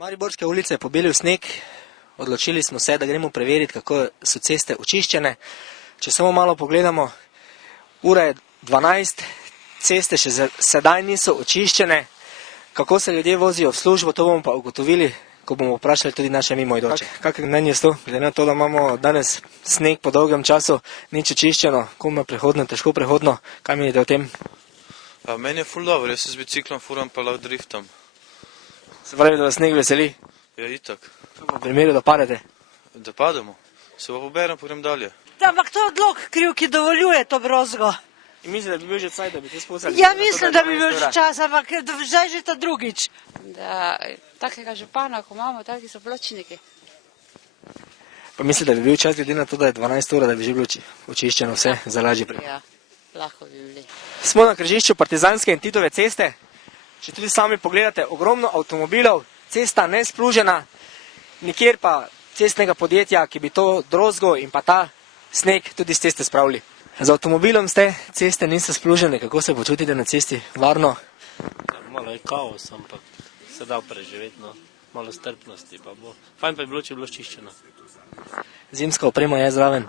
Mariborske ulice je pobelil sneg, odločili smo se, da gremo preveriti, kako so ceste očiščene. Če samo malo pogledamo, ura je 12, ceste še sedaj niso očiščene. Kako se ljudje vozijo v službo, to bomo pa ugotovili, ko bomo vprašali tudi naše mimoidoče. Kakšno mnenje je to, glede na to, da imamo danes sneg po dolgem času, nič očiščeno, komaj prehodno, težko prehodno, kaj menite o tem? Meni je ful dobro, jaz se z biciklom furam pa lahko driftam. Se pravi, da vas sneg veseli? Ja, itak. V primeru, da padete? Da pademo. Se pa poberem, pa grem dalje. Ampak to je odlok kriv, ki dovoljuje to brozgo. In mislim, da bi bil že cajt, da bi to spustili? Ja, mislim, da bi bil že čas, ampak zdaj že to drugič. Da takega župana, ko imamo, taki so pločniki. Pa mislim, da bi bil čas glede na to, da je 12 ura, da bi že bilo očiščeno vse za lažje prej. Ja, lahko bi bili. Smo na križišču Partizanske in Titove ceste. Če tudi sami pogledate, ogromno avtomobilov, cesta nesplužena, nikjer pa cestnega podjetja, ki bi to drozgo in pa ta sneg tudi z ceste spravili. Z avtomobilom ste, ceste niso splužene, kako se počutite na cesti? Varno? Malo je kaos, ampak se da preživeti, no. Malo strpnosti pa bo. Fajn pa je bilo, če je bilo čiščeno. Zimska oprema je zraven.